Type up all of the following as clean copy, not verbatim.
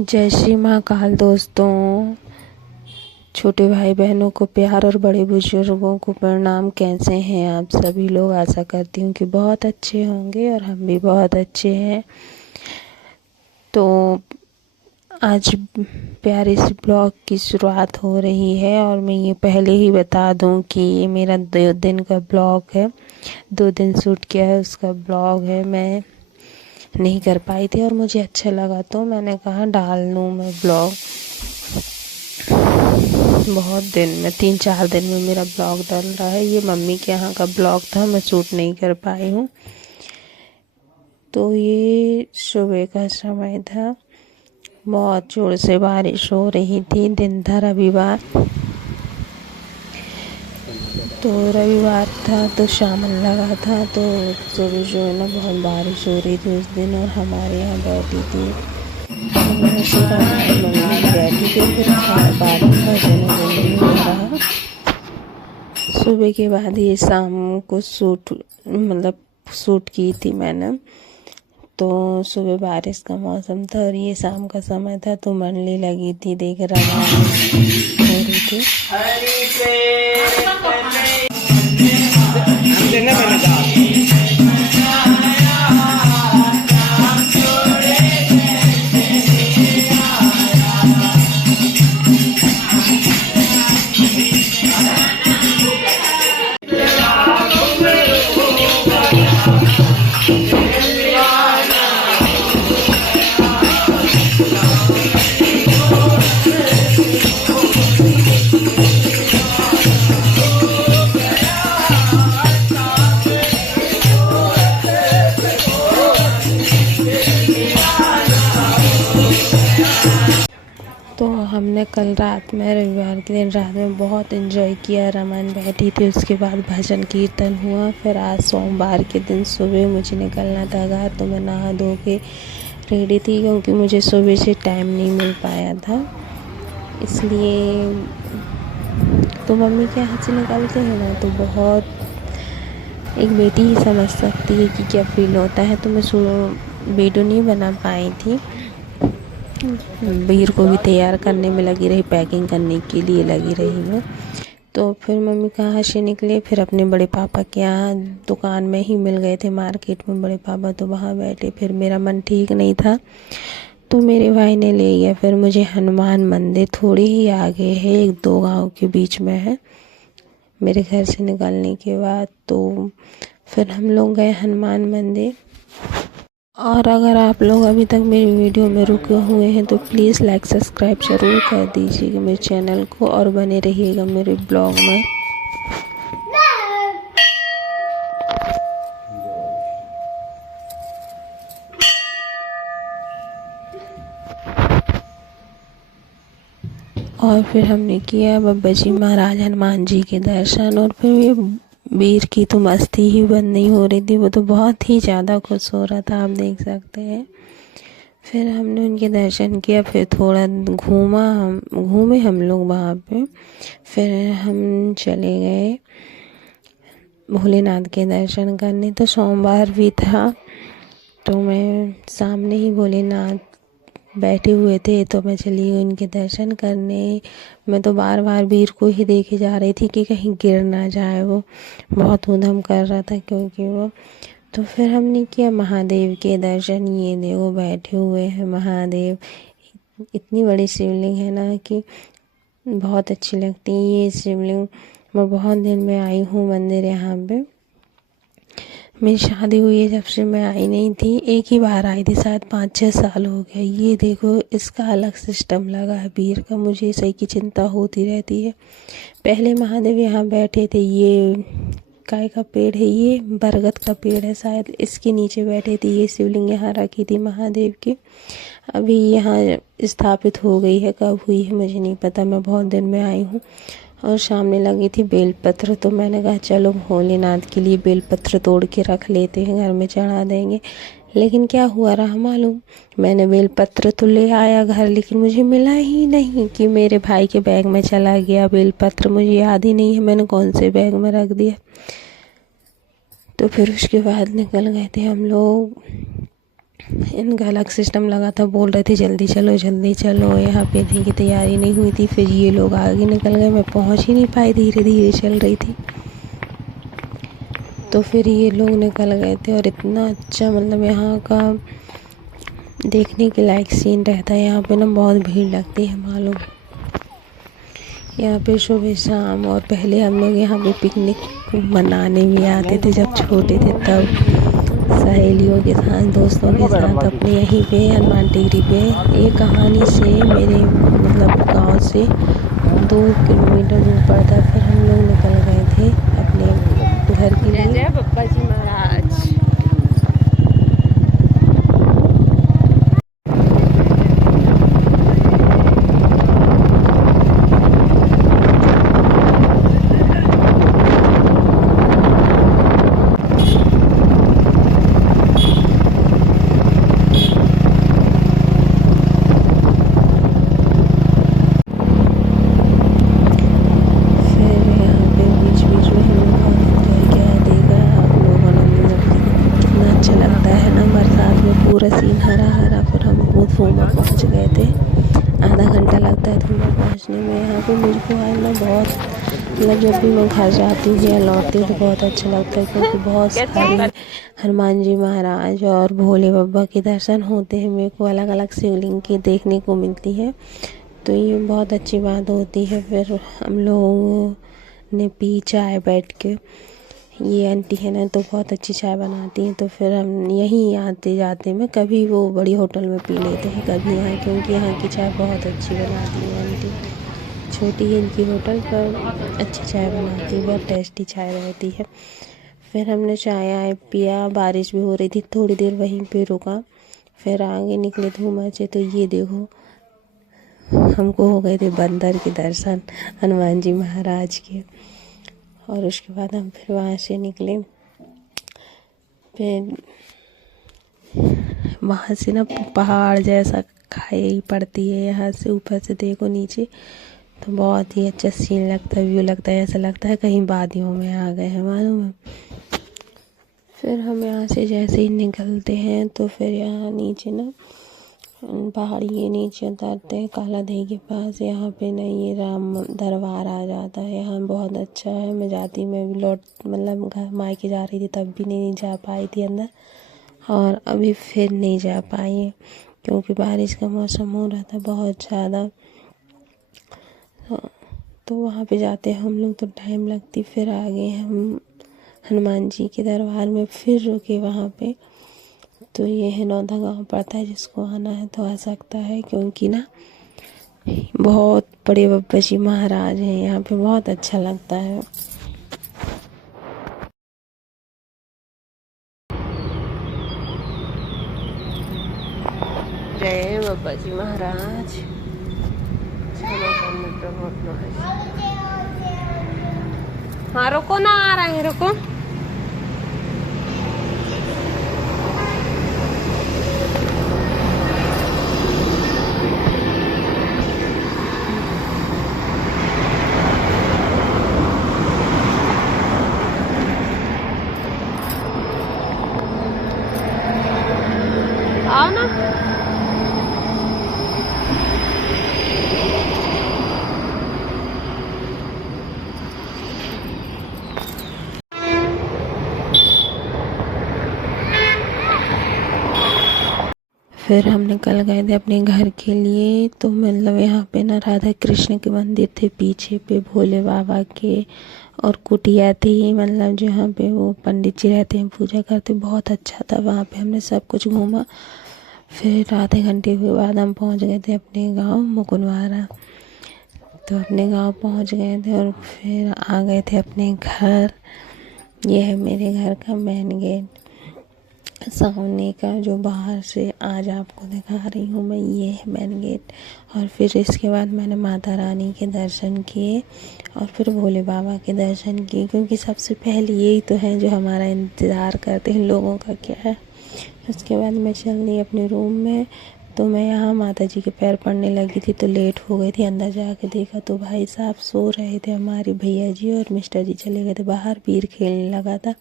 जय श्री महाकाल दोस्तों। छोटे भाई बहनों को प्यार और बड़े बुजुर्गों को प्रणाम। कैसे हैं आप सभी लोग? आशा करती हूँ कि बहुत अच्छे होंगे और हम भी बहुत अच्छे हैं। तो आज प्यारे से ब्लॉग की शुरुआत हो रही है और मैं ये पहले ही बता दूं कि ये मेरा 2 दिन का ब्लॉग है। 2 दिन शूट किया है उसका ब्लॉग है। मैं नहीं कर पाई थी और मुझे अच्छा लगा तो मैंने कहा डाल लूँ मैं ब्लॉग। बहुत दिन में 3-4 दिन में मेरा ब्लॉग डल रहा है। ये मम्मी के यहाँ का ब्लॉग था, मैं शूट नहीं कर पाई हूँ। तो ये सुबह का समय था, बहुत जोर से बारिश हो रही थी। दिन था रविवार, तो रविवार था तो शामन लगा था। तो सुबह जो है ना बहुत बारिश हो रही थी उस दिन और हमारे यहाँ बैठी थी। मैं सीधा मम्मी बैठी थी, फिर बाद में भजन नहीं हो रहा। सुबह के बाद ये शाम को शूट की थी मैंने। तो सुबह बारिश का मौसम था और ये शाम का समय था तो मंडली लगी थी, देख रहा हो रही थी। तो हमने कल रात में, रविवार के दिन रात में बहुत एंजॉय किया। रमन बैठी थी, उसके बाद भजन कीर्तन हुआ। फिर आज सोमवार के दिन सुबह मुझे निकलना था घर, तो मैं नहा धो के रेडी थी क्योंकि मुझे सुबह से टाइम नहीं मिल पाया था। इसलिए तो मम्मी के यहाँ से निकलते हैं ना तो बहुत एक बेटी ही समझ सकती है कि क्या फील होता है। तो मैं वीडियो नहीं बना पाई थी। वीर को भी तैयार करने में लगी रही, पैकिंग करने के लिए लगी रही मैं। तो फिर मम्मी कहाँ से निकले, फिर अपने बड़े पापा के यहाँ दुकान में ही मिल गए थे मार्केट में बड़े पापा, तो वहाँ बैठे। फिर मेरा मन ठीक नहीं था तो मेरे भाई ने ले गया। फिर मुझे हनुमान मंदिर थोड़ी ही आगे है, 1-2 गांव के बीच में है मेरे घर से निकलने के बाद। तो फिर हम लोग गए हनुमान मंदिर। और अगर आप लोग अभी तक मेरी वीडियो में रुके हुए हैं तो प्लीज़ लाइक सब्सक्राइब ज़रूर कर दीजिएगा मेरे चैनल को और बने रहिएगा मेरे ब्लॉग में। और फिर हमने किया बाबा जी महाराज हनुमान जी के दर्शन। और फिर ये वीर की तो मस्ती ही बंद नहीं हो रही थी, वो तो बहुत ही ज़्यादा खुश हो रहा था, आप देख सकते हैं। फिर हमने उनके दर्शन किया, फिर थोड़ा घूमे हम लोग वहाँ पे। फिर हम चले गए भोलेनाथ के दर्शन करने। तो सोमवार भी था तो मैं सामने ही भोलेनाथ बैठे हुए थे तो मैं चली गई उनके दर्शन करने। मैं तो बार बार वीर को ही देखे जा रही थी कि कहीं गिर ना जाए, वो बहुत ऊधम कर रहा था क्योंकि वो। तो फिर हमने किया महादेव के दर्शन। ये देखो बैठे हुए हैं महादेव। इतनी बड़ी शिवलिंग है ना कि बहुत अच्छी लगती है ये शिवलिंग। मैं बहुत दिन में आई हूँ मंदिर यहाँ पे। मेरी शादी हुई है जब से मैं आई नहीं थी, एक ही बार आई थी, शायद 5-6 साल हो गया। ये देखो इसका अलग सिस्टम लगा है वीर का, मुझे इसी की चिंता होती रहती है। पहले महादेव यहाँ बैठे थे, ये काय का पेड़ है, ये बरगद का पेड़ है शायद, इसके नीचे बैठे थे। ये शिवलिंग यहाँ रखी थी महादेव की। अभी यहाँ स्थापित हो गई है, कब हुई है मुझे नहीं पता, मैं बहुत दिन में आई हूँ। और सामने लगी थी बेलपत्र, तो मैंने कहा चलो भोलेनाथ के लिए बेलपत्र तोड़ के रख लेते हैं, घर में चढ़ा देंगे। लेकिन क्या हुआ रहा मालूम, मैंने बेलपत्र तो ले आया घर, लेकिन मुझे मिला ही नहीं कि मेरे भाई के बैग में चला गया बेलपत्र। मुझे याद ही नहीं है मैंने कौन से बैग में रख दिया। तो फिर उसके बाद निकल गए थे हम लोग इनका अलग सिस्टम लगा था, बोल रहे थे जल्दी चलो जल्दी चलो। यहाँ पे की तैयारी नहीं हुई थी, फिर ये लोग आगे निकल गए, मैं पहुँच ही नहीं पाई, धीरे धीरे चल रही थी। तो फिर ये लोग निकल गए थे। और इतना अच्छा मतलब यहाँ का देखने के लायक सीन रहता है। यहाँ पे ना बहुत भीड़ लगती है मालूम। यहाँ पे सुबह शाम, और पहले हम लोग यहाँ पे पिकनिक मनाने भी आते थे जब छोटे थे, तब सहेलियों के साथ, दोस्तों के साथ अपने यहीं पे हनुमान टिकरी पे। ये कहानी से मेरे मतलब गांव से 2 किलोमीटर दूर पड़ता। फिर हम लोग निकल गए थे अपने घर के लिए। जय बप्पा जी महाराज। पूरा सीन हरा हरा। फिर हम धूमा पहुँच गए थे। आधा घंटा लगता है धूमा पहुँचने में। यहाँ पे मुझको आज ना बहुत मतलब जब भी मैं घर जाती हूँ या लौटती हूँ तो बहुत अच्छा लगता है, क्योंकि बहुत सारे हनुमान जी महाराज और भोले बाबा के दर्शन होते हैं। मेरे को अलग अलग शिवलिंग की देखने को मिलती है, तो ये बहुत अच्छी बात होती है। फिर हम लोगों ने पी चाय बैठ के। ये आंटी है ना तो बहुत अच्छी चाय बनाती हैं, तो फिर हम यहीं आते जाते में कभी वो बड़ी होटल में पी लेते हैं, कभी यहाँ, क्योंकि यहाँ की चाय बहुत अच्छी बनाती है आंटी। छोटी है इनकी होटल, पर अच्छी चाय बनाती है, बहुत टेस्टी चाय रहती है। फिर हमने चाय आए पिया। बारिश भी हो रही थी, थोड़ी देर वहीं पे रुका, फिर आगे निकले धूमा से। तो ये देखो हमको हो गए थे बंदर के दर्शन, हनुमान जी महाराज के। और उसके बाद हम फिर वहाँ से निकले। फिर वहाँ से ना पहाड़ जैसा खाई पड़ती है, यहाँ से ऊपर से देखो नीचे तो बहुत ही अच्छा सीन लगता है, व्यू लगता है, ऐसा लगता है कहीं वादियों में आ गए हैं मालूम है। फिर हम यहाँ से जैसे ही निकलते हैं तो फिर यहाँ नीचे ना पहाड़ी के नीचे उतरते हैं काला देवी के पास। यहाँ पे ना ये राम दरबार आ जाता है। यहाँ बहुत अच्छा है। मैं भी लौट मतलब घर मायके जा रही थी तब भी नहीं जा पाई थी अंदर, और अभी फिर नहीं जा पाई क्योंकि बारिश का मौसम हो रहा था बहुत ज़्यादा। तो वहाँ पे जाते हैं हम लोग तो टाइम लगती। फिर आगे हम हनुमान जी के दरबार में फिर रुके वहाँ पे। तो ये है नौधा गाँव पड़ता है, जिसको आना है तो आ सकता है, क्योंकि ना बहुत बड़े बप्पा जी महाराज हैं यहाँ पे, बहुत अच्छा लगता है। जय बप्पा जी महाराज। हाँ रुको ना, आ रहे हैं, रुको। आओ ना। फिर हम निकल गए थे अपने घर के लिए। तो मतलब यहाँ पे ना राधा कृष्ण के मंदिर थे पीछे पे, भोले बाबा के, और कुटिया थी मतलब जहाँ पे वो पंडित जी रहते हैं पूजा करते। बहुत अच्छा था वहाँ पे, हमने सब कुछ घूमा। फिर आधे घंटे के बाद हम पहुँच गए थे अपने गांव मुकुंदवारा। तो अपने गांव पहुँच गए थे और फिर आ गए थे अपने घर। ये है मेरे घर का मेन गेट सामने का, जो बाहर से आज आपको दिखा रही हूँ मैं। ये है मेन गेट। और फिर इसके बाद मैंने माता रानी के दर्शन किए और फिर भोले बाबा के दर्शन किए, क्योंकि सबसे पहले यही तो है जो हमारा इंतज़ार करते हैं लोगों का क्या है। उसके बाद मैं चल दी अपने रूम में। तो मैं यहाँ माता जी के पैर पड़ने लगी थी तो लेट हो गई थी। अंदर जाके देखा तो भाई साहब सो रहे थे, हमारे भैया जी और मिस्टर जी चले गए थे बाहर, वीर खेलने लगा था।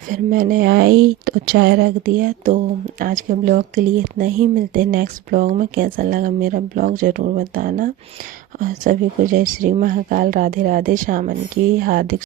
फिर मैंने आई तो चाय रख दिया। तो आज के ब्लॉग के लिए इतना ही, मिलते नेक्स्ट ब्लॉग में। कैसा लगा मेरा ब्लॉग ज़रूर बताना। और सभी को जय श्री महाकाल, राधे राधे, शामन की हार्दिक